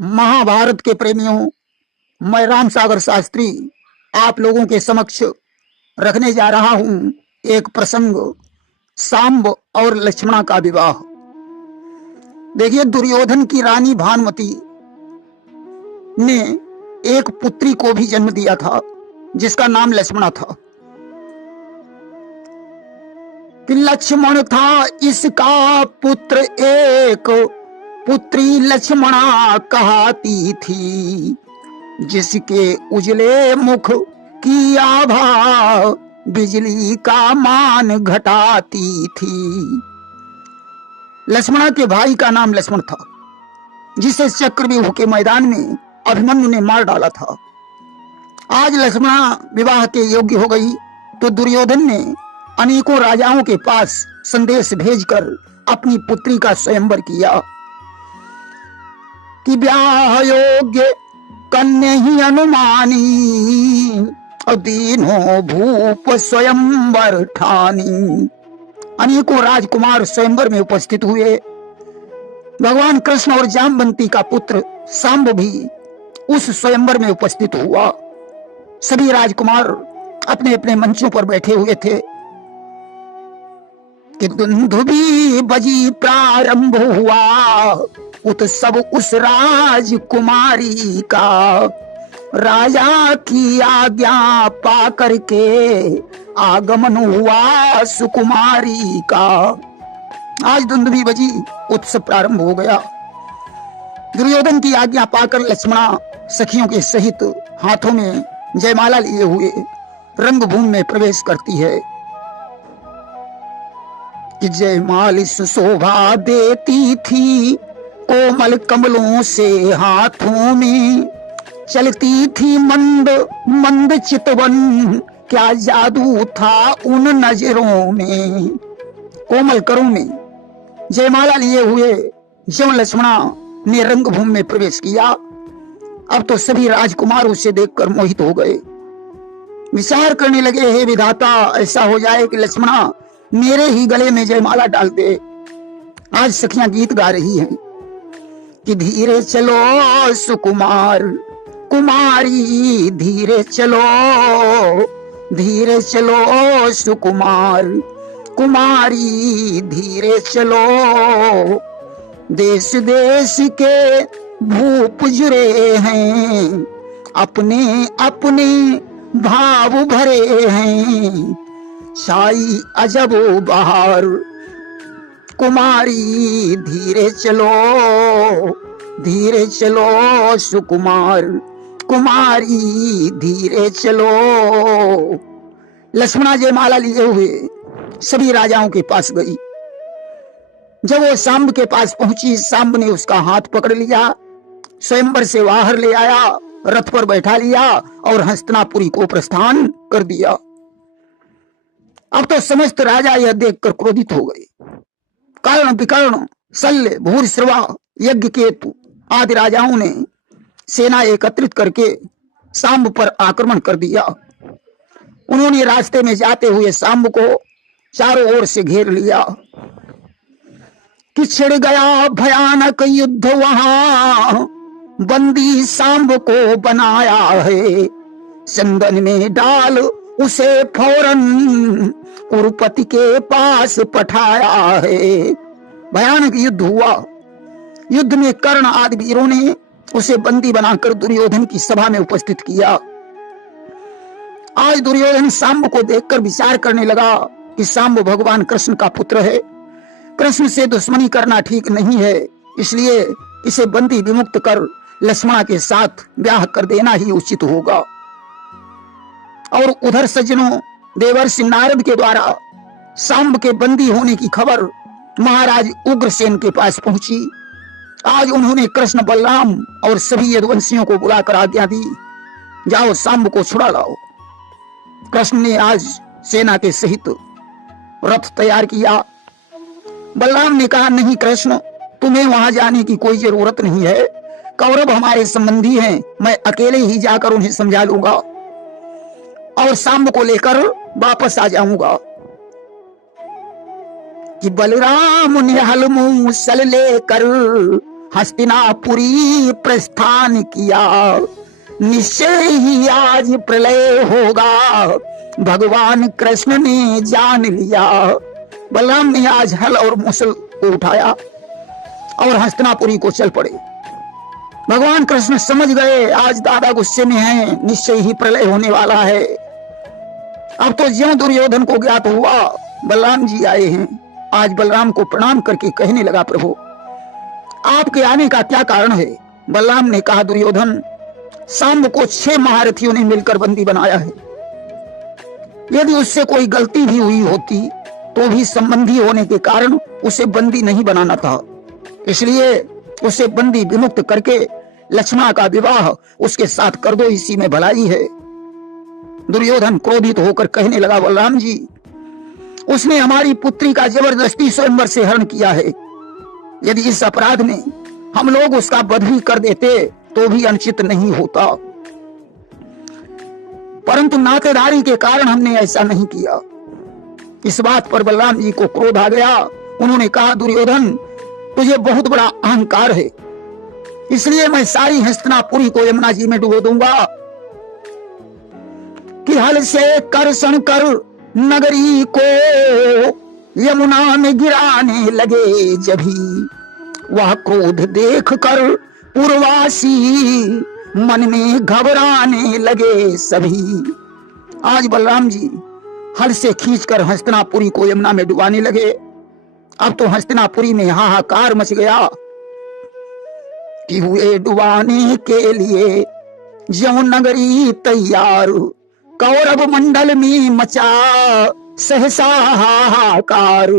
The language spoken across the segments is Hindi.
महाभारत के प्रेमियों, मैं राम सागर शास्त्री आप लोगों के समक्ष रखने जा रहा हूं एक प्रसंग, सांब और लक्ष्मणा का विवाह। देखिए, दुर्योधन की रानी भानुमति ने एक पुत्री को भी जन्म दिया था जिसका नाम लक्ष्मणा था। कि लक्ष्मण था इसका पुत्र एक, पुत्री लक्ष्मणा कहती थी, जिसके उजले मुख की आभा बिजली का मान घटाती थी। लक्ष्मणा के भाई का नाम लक्ष्मण था, जिसे चक्रव्यूह के मैदान में अभिमन्यु ने मार डाला था। आज लक्ष्मणा विवाह के योग्य हो गई तो दुर्योधन ने अनेकों राजाओं के पास संदेश भेजकर अपनी पुत्री का स्वयंवर किया कि ब्याह योग्य कन्या ही अनुमानी, और दीनों भूप स्वयंवर ठानी। अनेकों राजकुमार स्वयंवर में उपस्थित हुए। भगवान कृष्ण और जामवंती का पुत्र सांब भी उस स्वयंवर में उपस्थित हुआ। सभी राजकुमार अपने अपने मंचों पर बैठे हुए थे कि दुंदुभी बजी प्रारंभ हुआ उत्सव उस राजकुमारी का, राजा की आज्ञा पा करके आगमन हुआ सुकुमारी का। आज दुंदुभी बजी, उत्सव प्रारंभ हो गया। दुर्योधन की आज्ञा पाकर लक्ष्मणा सखियों के सहित हाथों में जयमाला लिए हुए रंगभूमि में प्रवेश करती है कि जयमाल सुशोभा देती थी कोमल कमलों से हाथों में, चलती थी मंद मंद चितवन, क्या जादू था उन नजरों में। कोमल करों में जयमाला लिए हुए ज्यों लक्ष्मणा ने रंगभूमि में प्रवेश किया, अब तो सभी राजकुमार उसे देखकर मोहित हो गए। विचार करने लगे, हे विधाता, ऐसा हो जाए कि लक्ष्मणा मेरे ही गले में जयमाला डाल दे। आज सखियां गीत गा रही हैं कि धीरे चलो सुकुमार कुमारी, धीरे चलो सुकुमार कुमारी, धीरे चलो। देश देश के भूप जुड़े हैं, अपने अपने भाव भरे हैं, छाई अजब बहार कुमारी, धीरे चलो सुकुमार कुमारी, धीरे चलो। लक्ष्मणा जयमाला लिए हुए सभी राजाओं के पास गई। जब वो सांब के पास पहुंची, सांब ने उसका हाथ पकड़ लिया, स्वयंवर से बाहर ले आया, रथ पर बैठा लिया और हस्तिनापुरी को प्रस्थान कर दिया। अब तो समस्त राजा यह देखकर क्रोधित हो गए। कारण विकर्ण, शल्य, भूरिश्रवा, यज्ञकेतु आदि राजाओं ने सेना एकत्रित करके सांब पर आक्रमण कर दिया। उन्होंने रास्ते में जाते हुए सांब को चारों ओर से घेर लिया कि छिड़ गया भयानक युद्ध वहां, बंदी सांब को बनाया है, चंदन में डाल उसे फौरन कुरुपति के पास पठाया है। भयानक युद्ध हुआ। युद्ध में कर्ण आदि वीरों ने उसे बंदी बनाकर दुर्योधन की सभा में उपस्थित किया। आज दुर्योधन सांब को देखकर विचार करने लगा कि सांब भगवान कृष्ण का पुत्र है, कृष्ण से दुश्मनी करना ठीक नहीं है, इसलिए इसे बंदी विमुक्त कर लक्ष्मणा के साथ ब्याह कर देना ही उचित होगा। और उधर सज्जनों, देवर्षि नारद के द्वारा सांब के बंदी होने की खबर महाराज उग्रसेन के पास पहुंची। आज उन्होंने कृष्ण, बलराम और सभी यदुवंशियों को बुलाकर आज्ञा दी, जाओ सांब को छुड़ा लाओ। कृष्ण ने आज सेना के सहित रथ तैयार किया। बलराम ने कहा, नहीं कृष्ण, तुम्हें वहां जाने की कोई जरूरत नहीं है, कौरव हमारे संबंधी हैं, मैं अकेले ही जाकर उन्हें समझा लूंगा और सांब को लेकर वापस आ जाऊंगा। कि बलराम ने हल मूसल लेकर हस्तिनापुरी प्रस्थान किया, निश्चय ही आज प्रलय होगा, भगवान कृष्ण ने जान लिया। बलराम ने आज हल और मुसल को उठाया और हस्तिनापुरी को चल पड़े। भगवान कृष्ण समझ गए आज दादा गुस्से में हैं, निश्चय ही प्रलय होने वाला है। अब तो ज्यों दुर्योधन को ज्ञात हुआ बलराम जी आए हैं, आज बलराम को प्रणाम करके कहने लगा, प्रभु आपके आने का क्या कारण है? बलराम ने कहा, दुर्योधन सांब को 6 महारथियों ने मिलकर बंदी बनाया है। यदि उससे कोई गलती भी हुई होती तो भी संबंधी होने के कारण उसे बंदी नहीं बनाना था, इसलिए उसे बंदी विमुक्त करके लक्ष्मण का विवाह उसके साथ कर दो, इसी में भलाई है। दुर्योधन क्रोधित होकर कहने लगा, बलराम जी उसने हमारी पुत्री का जबरदस्ती स्वयंवर से हरण किया है। यदि इस अपराध में हम लोग उसका वध भी कर देते तो भी अनुचित नहीं होता, परंतु नातेदारी के कारण हमने ऐसा नहीं किया। इस बात पर बलराम जी को क्रोध आ गया। उन्होंने कहा, दुर्योधन तुझे बहुत बड़ा अहंकार है, इसलिए मैं सारी हस्तिनापुरी को यमुना जी में डुबो दूंगा कि हल से कर्षण कर नगरी को यमुना में गिराने लगे। जभी वह क्रोध देख कर पूर्वासी मन में घबराने लगे सभी। आज बलराम जी हल से खींचकर हस्तिनापुरी को यमुना में डुबाने लगे। अब तो हस्तिनापुरी में हाहाकार मच गया कि हुए डुबाने के लिए ज्यों नगरी तैयार, कौरव मंडल में मचा सहसा हाहाकार।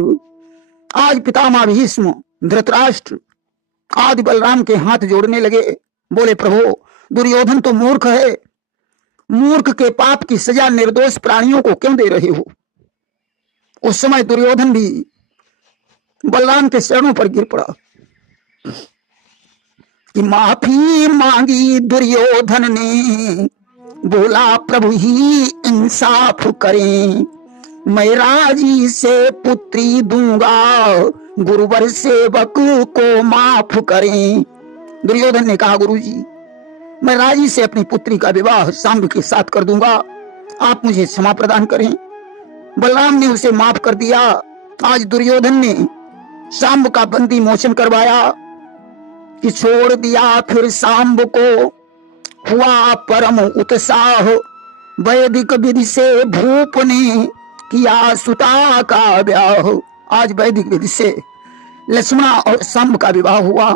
आज पितामह भीष्म, धृतराष्ट्र आदि बलराम के हाथ जोड़ने लगे, बोले, प्रभु दुर्योधन तो मूर्ख है, मूर्ख के पाप की सजा निर्दोष प्राणियों को क्यों दे रहे हो? उस समय दुर्योधन भी बलराम के चरणों पर गिर पड़ा कि माफी मांगी दुर्योधन ने, बोला प्रभु ही इंसाफ करें, मैं राजी से पुत्री दूंगा, गुरुवर सेवक को माफ करें। दुर्योधन ने कहा, गुरुजी मैं राजी से अपनी पुत्री का विवाह सांब के साथ कर दूंगा, आप मुझे क्षमा प्रदान करें। बलराम ने उसे माफ कर दिया। आज दुर्योधन ने सांब का बंदी मोचन करवाया कि छोड़ दिया फिर सांब को, हुआ परम उत्साह, वैदिक विधि से भूप ने किया सुता का ब्याह। आज वैदिक विधि से लक्ष्मण और सांब का विवाह हुआ।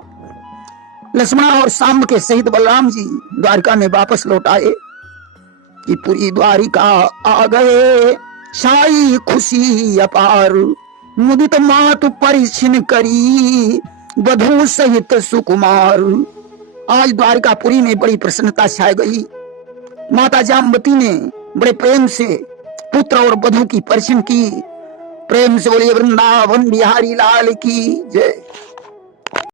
लक्ष्मण और सांब के सहित बलराम जी द्वारिका में वापस लौट आए कि पूरी द्वारिका आ गए, छाई खुशी अपार, मुदित मातु परिछिन करी, वधू सहित सुकुमार। आज द्वारिकापुरी में बड़ी प्रसन्नता छा गई। माता जामवती ने बड़े प्रेम से पुत्र और वधू की परिछन की। प्रेम से बोलिए वृंदावन बिहारी लाल की जय।